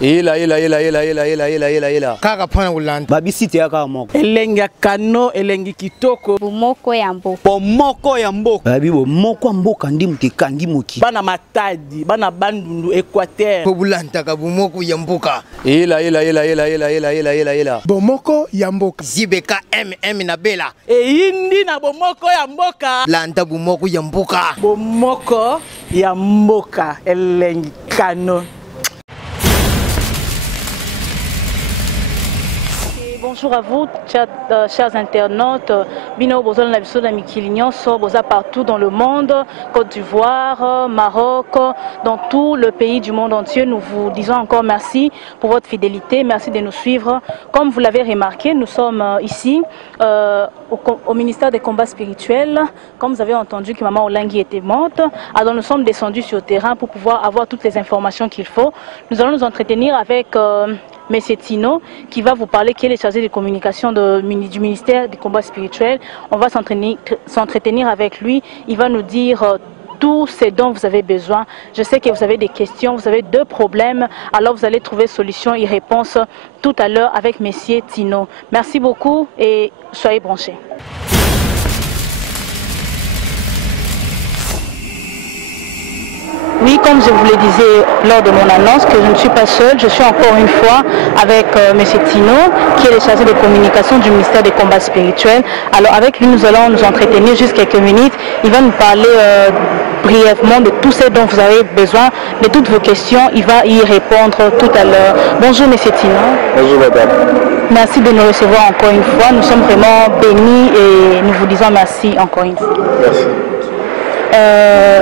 Ela. Kaka pana ulanda. Babisi te yaka moko. Elengi kano, elengi kitoko. Bomoko ya mboka. Bomoko ya mboka. Babi bomoko mboka ndi mutekangi moki. Bana matadi, bana bandundu Équateur. Pobulanta ka bomoko ya mboka. Ela. Bomoko ya mboka. Zibeka MM na bela. Indi na bomoko ya mboka. Landa bomoko ya mboka. Bomoko ya mboka. Elengi kano. Bonjour à vous, chers internautes. Bino Bozol Nabiso Mikili Nyonso, Boza partout dans le monde, Côte d'Ivoire, Maroc, dans tout le pays du monde entier. Nous vous disons encore merci pour votre fidélité, merci de nous suivre. Comme vous l'avez remarqué, nous sommes ici au ministère des combats spirituels. Comme vous avez entendu que Maman Olangi était morte, alors nous sommes descendus sur le terrain pour pouvoir avoir toutes les informations qu'il faut. Nous allons nous entretenir avec Monsieur Tino qui va vous parler, qui est le chargé de communication du ministère des combats spirituels. On va s'entretenir avec lui. Il va nous dire tout ce dont vous avez besoin. Je sais que vous avez des questions, vous avez deux problèmes. Alors vous allez trouver solution et réponse tout à l'heure avec Monsieur Tino. Merci beaucoup et soyez branchés. Oui, comme je vous le disais lors de mon annonce, que je ne suis pas seule, je suis encore une fois avec M. Tino, qui est le chargé de communication du ministère des combats spirituels. Alors avec lui, nous allons nous entretenir juste quelques minutes. Il va nous parler brièvement de tout ce dont vous avez besoin, de toutes vos questions. Il va y répondre tout à l'heure. Bonjour M. Tino. Bonjour madame. Merci de nous recevoir encore une fois. Nous sommes vraiment bénis et nous vous disons merci encore une fois. Merci.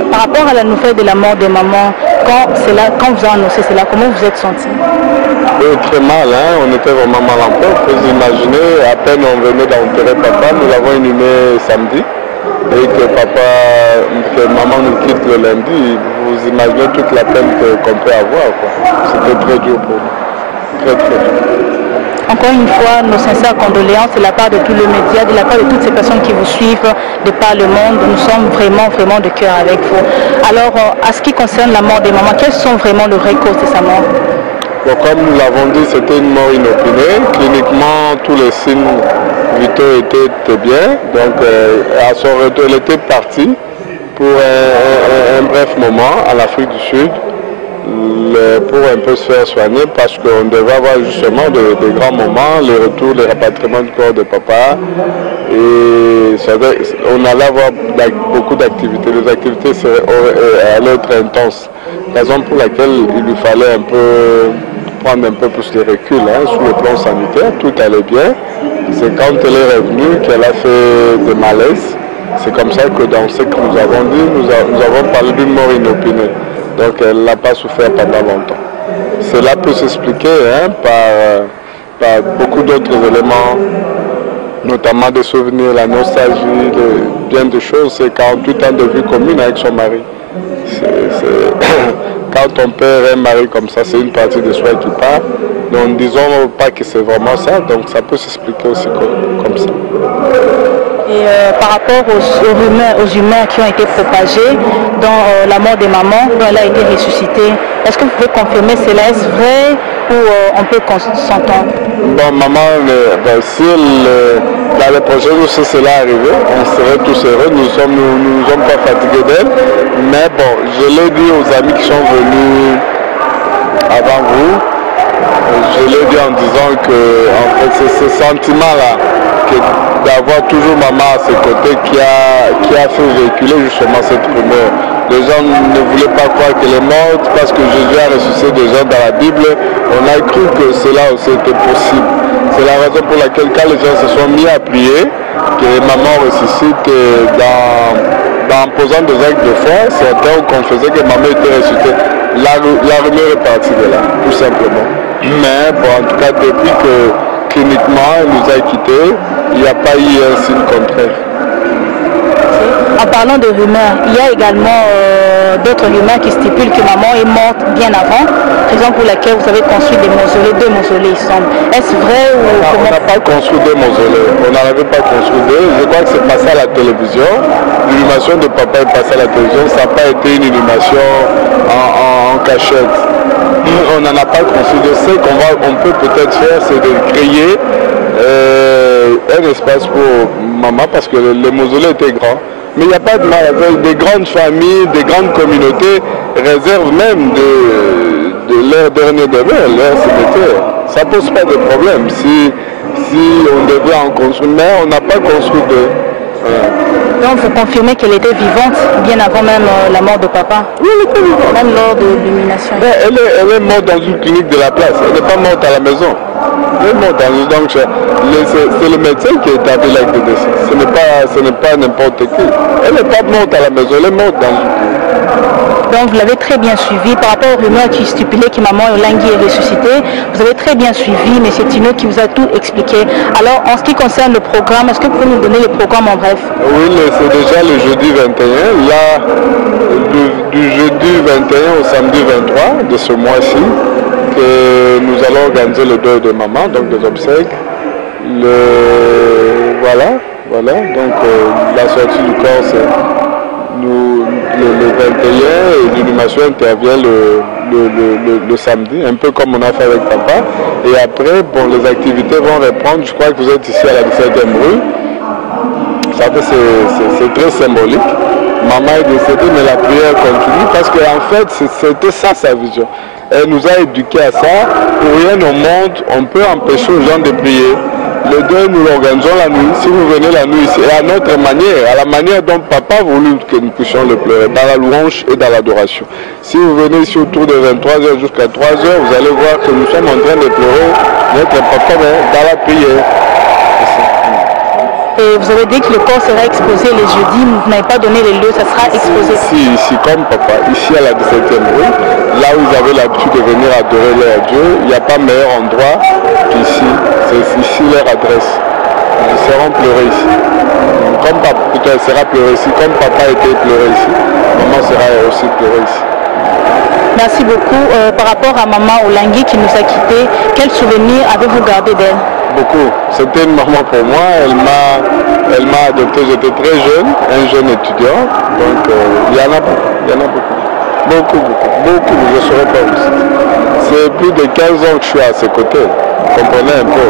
Par rapport à la nouvelle de la mort de maman, quand vous avez annoncé cela, comment vous êtes senti? Très mal, hein? On était vraiment mal en point. Vous imaginez, à peine on venait d'enterrer papa, nous l'avons inhumé samedi, et que maman nous quitte le lundi. Vous imaginez toute la peine qu'on peut avoir. C'était très dur pour nous, très dur. Encore une fois, nos sincères condoléances de la part de tous les médias, de la part de toutes ces personnes qui vous suivent de par le monde. Nous sommes vraiment de cœur avec vous. Alors, à ce qui concerne la mort des mamans, quelles sont vraiment les vraies causes de sa mort? Bon, comme nous l'avons dit, c'était une mort inopinée. Cliniquement, tous les signes vitaux étaient bien. Donc, à son retour, elle était partie pour un bref moment en Afrique du Sud, pour un peu se faire soigner, parce qu'on devait avoir justement de grands moments, les retours, les rapatriements du corps de papa, et on allait avoir beaucoup d'activités. Les activités allaient être intenses, raison pour laquelle il lui fallait prendre un peu plus de recul sur le plan sanitaire. Tout allait bien. C'est quand elle est revenue qu'elle a fait des malaises. C'est comme ça que dans ce que nous avons dit, nous avons parlé d'une mort inopinée. Donc elle n'a pas souffert pendant longtemps. Cela peut s'expliquer par beaucoup d'autres éléments, notamment des souvenirs, la nostalgie, bien de choses. C'est quand tout temps de vie commune avec son mari. Quand on perd un mari comme ça, c'est une partie de soi qui part. Donc ne disons pas que c'est vraiment ça, donc ça peut s'expliquer aussi comme ça. Et par rapport aux humains qui ont été propagés dans la mort de maman, dont elle a été ressuscitée, est-ce que vous pouvez confirmer cela? Est-ce vrai ou on peut s'entendre? Bon, maman, si dans les prochains jours, si cela arrivait, on serait tous heureux. Nous ne sommes pas fatigués d'elle. Mais bon, je l'ai dit aux amis qui sont venus avant vous, je l'ai dit en disant que en fait, c'est ce sentiment-là, d'avoir toujours maman à ses côtés qui a fait véhiculer justement cette rumeur. Les gens ne voulaient pas croire qu'elle est morte parce que Jésus a ressuscité des gens dans la Bible. On a cru que cela aussi était possible. C'est la raison pour laquelle quand les gens se sont mis à prier, que maman ressuscite en posant des actes de foi, certains ont confessé que maman était ressuscitée. La rumeur est partie de là, tout simplement. Mais bon, en tout cas, depuis que cliniquement elle nous a quittés, il n'y a pas eu un signe contraire. En parlant de rumeurs, il y a également d'autres rumeurs qui stipulent que maman est morte bien avant, raison pour laquelle vous avez construit des mausolées, 2 mausolées il semble. Est-ce vrai ou on n'a pas construit 2 mausolées, on n'en avait pas construit 2. Je crois que c'est passé à la télévision. L'inhumation de papa est passée à la télévision, ça n'a pas été une inhumation en cachette. on n'en a pas construit. Je sais qu'on peut peut-être faire, c'est de créer un espace pour maman, parce que le mausolée était grand. Mais il n'y a pas de mal avec des grandes familles, des grandes communautés réservent même de leur dernier demeure, leur cimetière. Ça ne pose pas de problème si on devait en construire, mais on n'a pas construit de... Donc vous confirmez qu'elle était vivante bien avant même la mort de papa? Oui, elle était vivante. Même lors de l'illumination? Elle est morte dans une clinique de la place, elle n'est pas morte à la maison. Elle est morte dans donc c'est le médecin qui est établi l'acte de décès. Ce n'est pas n'importe qui. Elle n'est pas morte à la maison, elle est morte dans une clinique. Donc vous l'avez très bien suivi par rapport aux rumeurs qui stipulaient que maman Olangui est ressuscitée. Vous avez très bien suivi, mais c'est Tino qui vous a tout expliqué. Alors en ce qui concerne le programme, est-ce que vous pouvez nous donner le programme en bref? Oui, c'est déjà le jeudi 21. Là, du jeudi 21 au samedi 23 de ce mois-ci, que nous allons organiser le deuil de maman, donc des obsèques. Voilà. Donc la sortie du corps, c'est le 21 et l'inhumation intervient le samedi, un peu comme on a fait avec papa. Et après, bon, les activités vont reprendre. Je crois que vous êtes ici à la 17e rue. Ça fait, c'est très symbolique. Maman est décédée, mais la prière continue parce qu'en fait, c'était ça sa vision. Elle nous a éduqués à ça. Pour rien au monde, on peut empêcher aux gens de prier. Le deuil, nous l'organisons la nuit. Si vous venez la nuit ici, et à notre manière, à la manière dont papa a voulu que nous puissions le pleurer, dans la louange et dans l'adoration. Si vous venez ici autour de 23h jusqu'à 3h, vous allez voir que nous sommes en train de pleurer notre papa dans la prière. Et vous avez dit que le corps sera exposé les jeudis, vous n'avez pas donné les lieux, ça sera exposé. Ici, comme papa, ici à la 17e rue, là où ils avaient l'habitude de venir adorer leur Dieu, il n'y a pas meilleur endroit qu'ici. C'est ici leur adresse. Ils seront pleurés ici. Comme papa, elle sera pleurée ici, comme papa a été pleuré ici, maman sera aussi pleurée ici. Merci beaucoup. Par rapport à maman Olangui qui nous a quittés, quel souvenir avez-vous gardé d'elle? Beaucoup. C'était une maman pour moi. Elle m'a adopté. J'étais très jeune, un jeune étudiant. Donc il y en a beaucoup. Beaucoup. Je ne saurais pas où c'est. C'est plus de 15 ans que je suis à ses côtés. Vous comprenez un peu.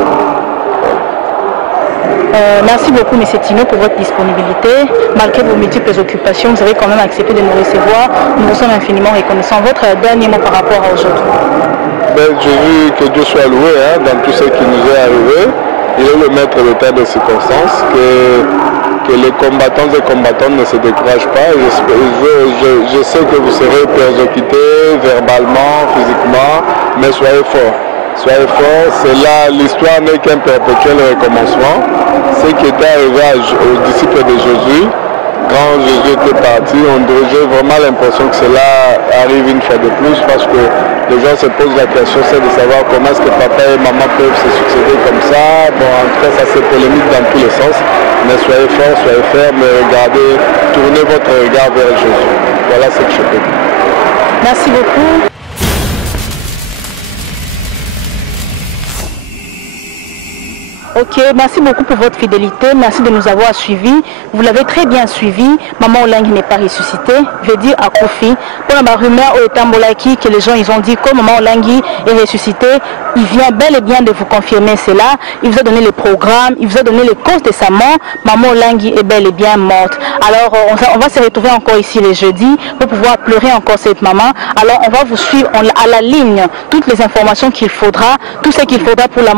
Merci beaucoup, M. Tino, pour votre disponibilité. Malgré vos multiples occupations, vous avez quand même accepté de nous recevoir. Nous vous sommes infiniment reconnaissants. Votre dernier mot par rapport à aujourd'hui? J'ai vu que Dieu soit loué dans tout ce qui nous est arrivé. Il est le maître de tas de circonstances, que les combattants et combattantes ne se découragent pas. Je sais que vous serez persécutés verbalement, physiquement, mais soyez forts. Soyez forts, c'est là, l'histoire n'est qu'un perpétuel recommencement. Ce qui était arrivé aux disciples de Jésus, quand Jésus était parti, j'ai vraiment l'impression que cela arrive une fois de plus parce que les gens se posent la question, c'est de savoir comment est-ce que papa et maman peuvent se succéder comme ça. Bon, en tout cas, ça c'est polémique dans tous les sens. Mais soyez forts, soyez fermes, regardez, tournez votre regard vers Jésus. Voilà ce que je peux dire. Merci beaucoup. Ok, merci beaucoup pour votre fidélité, merci de nous avoir suivis. Vous l'avez très bien suivi. Maman Olangui n'est pas ressuscitée, je veux dire à Kofi. Pour la rumeur au Tambolaki que les gens ils ont dit que Maman Olangui est ressuscitée, il vient bel et bien de vous confirmer cela. Il vous a donné les programmes, il vous a donné les causes de sa mort. Maman Olangui est bel et bien morte. Alors on va se retrouver encore ici les jeudis pour pouvoir pleurer encore cette maman. Alors on va vous suivre à la ligne toutes les informations qu'il faudra, tout ce qu'il faudra pour la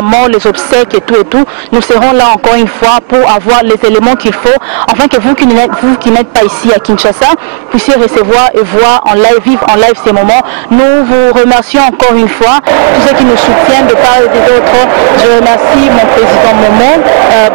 mort, les obsèques et tout. Nous serons là encore une fois pour avoir les éléments qu'il faut, afin que vous qui n'êtes pas ici à Kinshasa, puissiez recevoir et voir en live, vivre en live ces moments. Nous vous remercions encore une fois, tous ceux qui nous soutiennent de part et d'autre. Je remercie mon président Momo,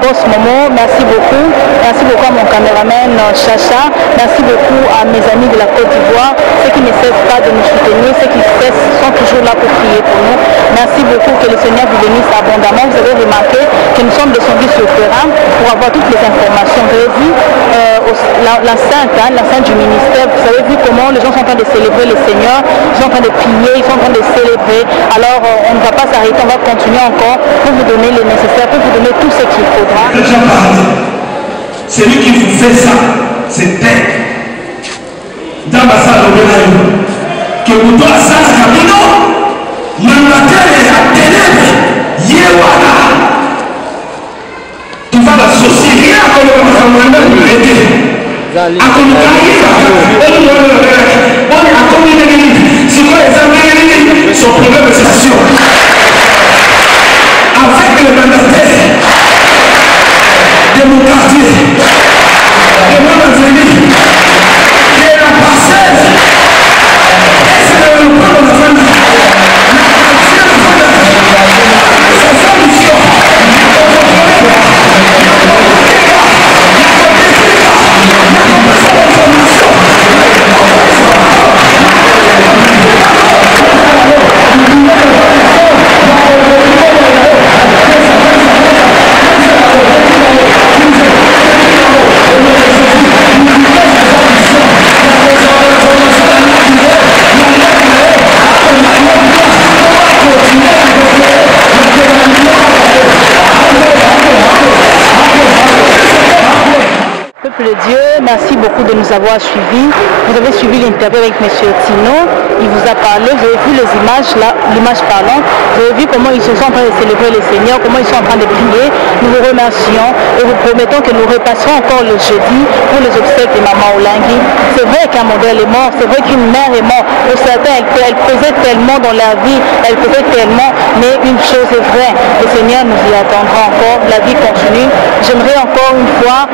Boss Momo, merci beaucoup à mon caméraman Chacha, merci beaucoup à mes amis de la Côte d'Ivoire, ceux qui ne cessent pas de nous soutenir, ceux qui sont toujours là pour prier pour nous. Merci beaucoup, que le Seigneur vous bénisse abondamment. Vous avez remarqué que nous sommes descendus sur le terrain pour avoir toutes les informations. Vous avez vu l'enceinte du ministère, vous avez vu comment les gens sont en train de célébrer le Seigneur, ils sont en train de prier, ils sont en train de célébrer. Alors on ne va pas s'arrêter, on va continuer encore pour vous donner le nécessaire, pour vous donner tout ce qu'il faudra. Celui qui vous fait ça, c'est Père. Dans ma salle, que moto asalaka bino mandataire ya ténèbre ye wana tuva basosie ye akoloka makambo anda kulete akoluka oyo akomi ndenge nini sikoyo eza ndenge nini son problème c'est sûr avec le mandataire de mon quartier de mon avenir de la parcelle et c'est le plan de la famille c'est sa mission Peuple de Dieu, merci beaucoup de nous avoir suivis. Vous avez suivi l'interview avec M. Tino. Il vous a parlé, vous avez vu les images, là, l'image parlante. Vous avez vu comment ils se sont en train de célébrer le Seigneur, comment ils sont en train de prier. Nous vous remercions et vous promettons que nous repasserons encore le jeudi pour les obsèques de Maman Olangi. C'est vrai qu'un modèle est mort, c'est vrai qu'une mère est morte. Pour certains, elle pesait tellement dans la vie, elle pesait tellement, mais une chose est vraie, le Seigneur nous y attendra encore, la vie continue. J'aimerais encore une fois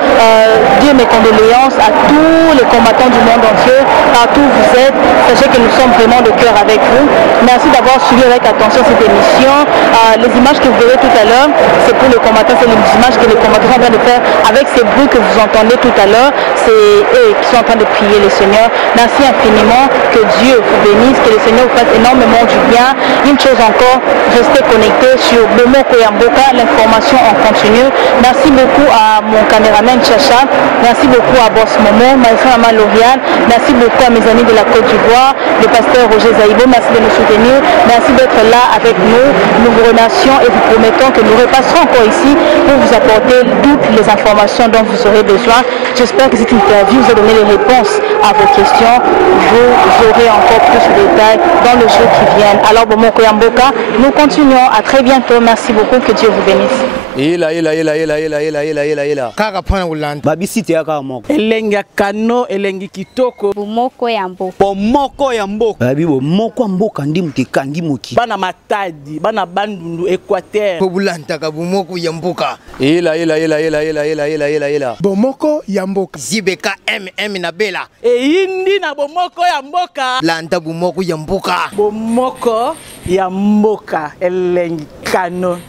dire mes condoléances à tous les combattants du monde entier, partout où vous êtes. Sachez que nous sommes vraiment de cœur avec vous. Merci d'avoir suivi avec attention cette émission. Les images que vous verrez tout à l'heure, c'est pour les combattants, c'est les images que les combattants sont en train de faire avec ces bruits que vous entendez tout à l'heure. C'est eux qui sont en train de prier le Seigneur. Merci infiniment, que Dieu vous bénisse, que le Seigneur vous fasse énormément du bien. Une chose encore, restez connectés sur Bomoko ya Mboka, l'information en continu. Merci beaucoup à mon caméraman Chacha. Merci beaucoup à Boss Momo, Maïssa Mama Lauriane. Merci beaucoup à mes amis de la Côte d'Ivoire, le pasteur Roger Zaïbo. Merci de nous soutenir. Merci d'être là avec nous. Nous vous remercions et vous promettons que nous repasserons encore ici pour vous apporter toutes les informations dont vous aurez besoin. J'espère que cette interview vous a donné les réponses à vos questions. Vous aurez encore plus de détails dans le jour qui vient. Alors, Bomoko ya Mboka, nous continuons. À très bientôt. Merci beaucoup. Que Dieu vous bénisse. Kaka pana ulanda. Babisi te yaka moko. Elengi kano, elengi kitoko. Bomoko ya Mboka. Bomoko ya Mboka. Babi bomoko ya Mboka ndi mtekangi moki. Bana Matadi, bana Bandundu, Équateur. Pobulanta ka bomoko ya Mboka. Bomoko ya Mboka. Zibeka na Bela. Indi na Bomoko ya Mboka. Landa bomoko ya Mboka. Bomoko ya Mboka. Elengi kano.